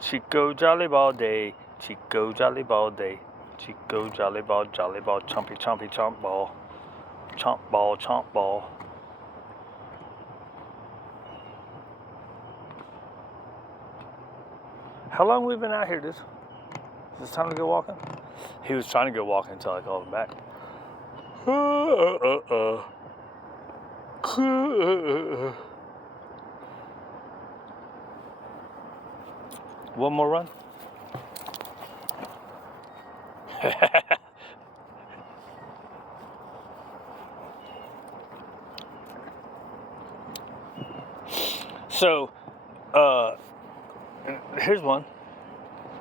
Chico Jolly Ball Day, Chico Jolly Ball Day, Chico Jolly Ball, chompy chompy chomp ball, chomp ball, chomp ball. How long we been out here, dude? Is it time to go walking? He was trying to go walking until I called him back. One more run. So, here's one.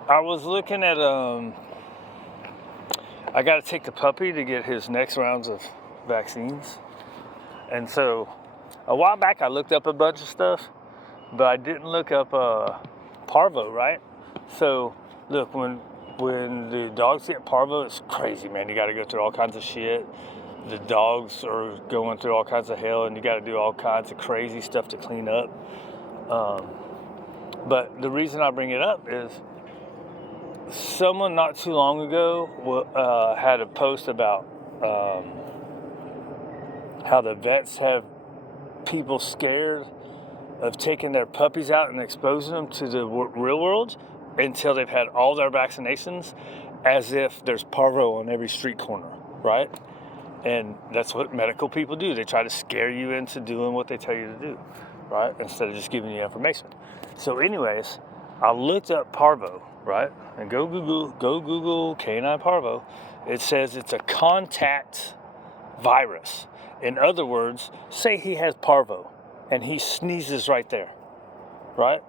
I was looking at, I got to take the puppy to get his next rounds of vaccines. And so, a while back I looked up a bunch of stuff, but I didn't look up parvo, right? So, look, when the dogs get parvo, it's crazy, man. You got to go through all kinds of shit. The dogs are going through all kinds of hell, and you got to do all kinds of crazy stuff to clean up. But the reason I bring it up is someone not too long ago had a post about how the vets have people scared of taking their puppies out and exposing them to the real world until they've had all their vaccinations, as if there's parvo on every street corner, right? And that's what medical people do. They try to scare you into doing what they tell you to do, right? Instead of just giving you information. So anyways, I looked up parvo, right? And go Google canine parvo. It says it's a contact virus. In other words, say he has parvo and he sneezes right there, right?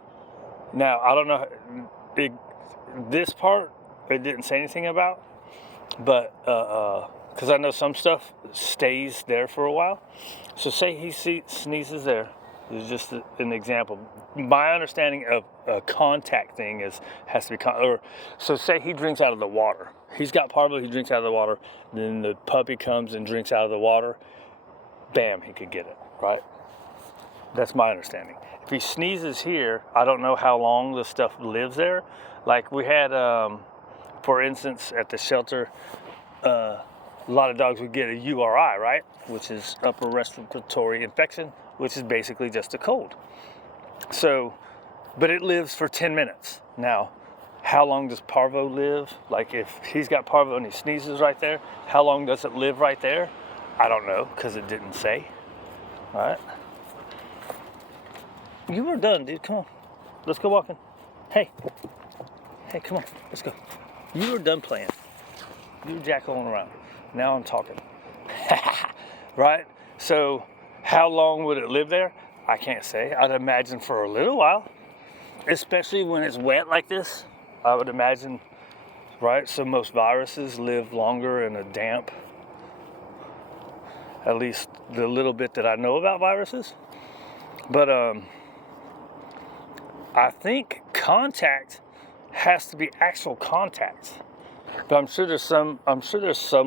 Now, I don't know, this part it didn't say anything about, but because I know some stuff stays there for a while. So say he sneezes there. This is just an example. My understanding of a contact thing has to be, so say he drinks out of the water. He's got parvo, he drinks out of the water, then the puppy comes and drinks out of the water, bam, he could get it, right? That's my understanding. If he sneezes here, I don't know how long the stuff lives there. Like we had, for instance, at the shelter, a lot of dogs would get a URI, right? Which is upper respiratory infection, which is basically just a cold. So, but it lives for 10 minutes. Now, how long does parvo live? Like if he's got parvo and he sneezes right there, how long does it live right there? I don't know, because it didn't say, all right? You were done, dude, come on. Let's go walking. Hey, come on, let's go. You were done playing. You were jack-o'-ing around. Now I'm talking. Right? So how long would it live there? I can't say. I'd imagine for a little while, especially when it's wet like this. I would imagine, right? So most viruses live longer in a damp, at least the little bit that I know about viruses. But I think contact has to be actual contact. But I'm sure there's some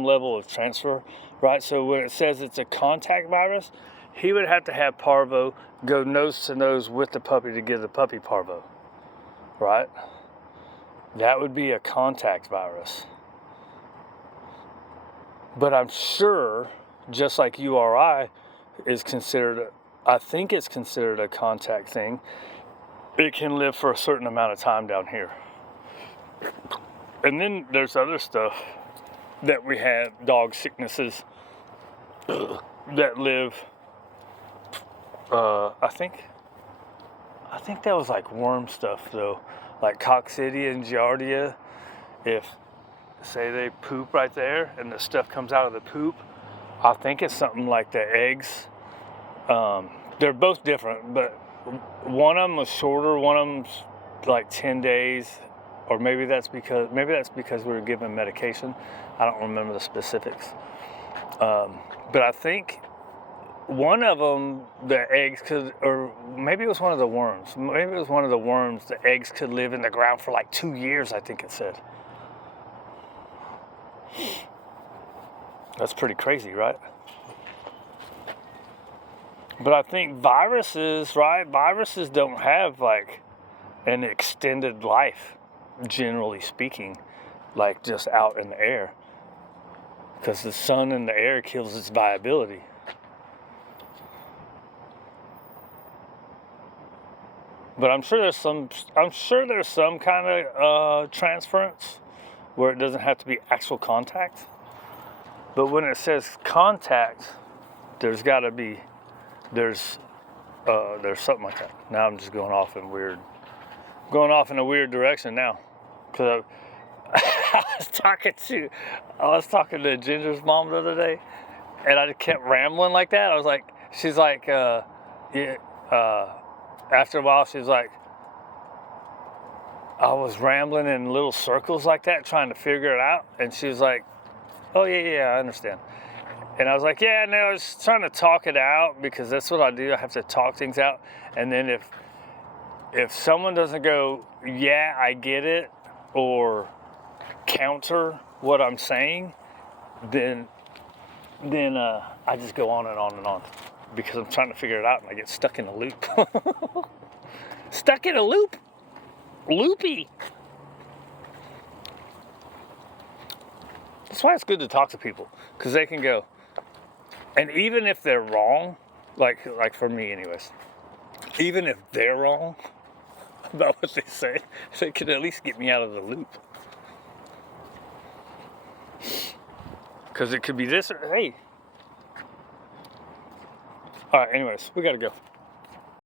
level of transfer, right? So when it says it's a contact virus, he would have to have parvo, go nose to nose with the puppy to give the puppy parvo, right? That would be a contact virus. But I'm sure, just like URI is considered, I think it's considered a contact thing, it can live for a certain amount of time down here. And then there's other stuff that we have, dog sicknesses that live, I think that was like worm stuff though, like coccidia giardia. If, say they poop right there and the stuff comes out of the poop, I think it's something like the eggs. They're both different, but one of them was shorter, one of them's like 10 days. Or maybe that's because we were given medication. I don't remember the specifics. But I think one of them, the eggs could, or maybe it was one of the worms. Maybe it was one of the worms. The eggs could live in the ground for like 2 years, I think it said. That's pretty crazy, right? But I think viruses, right? Viruses don't have like an extended life, generally speaking, like just out in the air. Because the sun in the air kills its viability. But I'm sure there's some kind of transference where it doesn't have to be actual contact. But when it says contact, there's something like that. Now I'm just going off in a weird direction now, because I was talking to Ginger's mom the other day, and I just kept rambling like that. I was like, she's like, after a while, she's like, I was rambling in little circles like that, trying to figure it out. And she was like, oh, yeah, I understand. And I was like, yeah, no, I was trying to talk it out, because that's what I do. I have to talk things out. And then if someone doesn't go, yeah, I get it, or counter what I'm saying, then I just go on and on and on, because I'm trying to figure it out, and I get stuck in a loop. Stuck in a loop. Loopy. That's why it's good to talk to people, because they can go, and even if they're wrong, like for me anyways, even if they're wrong about what they say, they can at least get me out of the loop. Because it could be this, or hey. All right, anyways, we gotta go.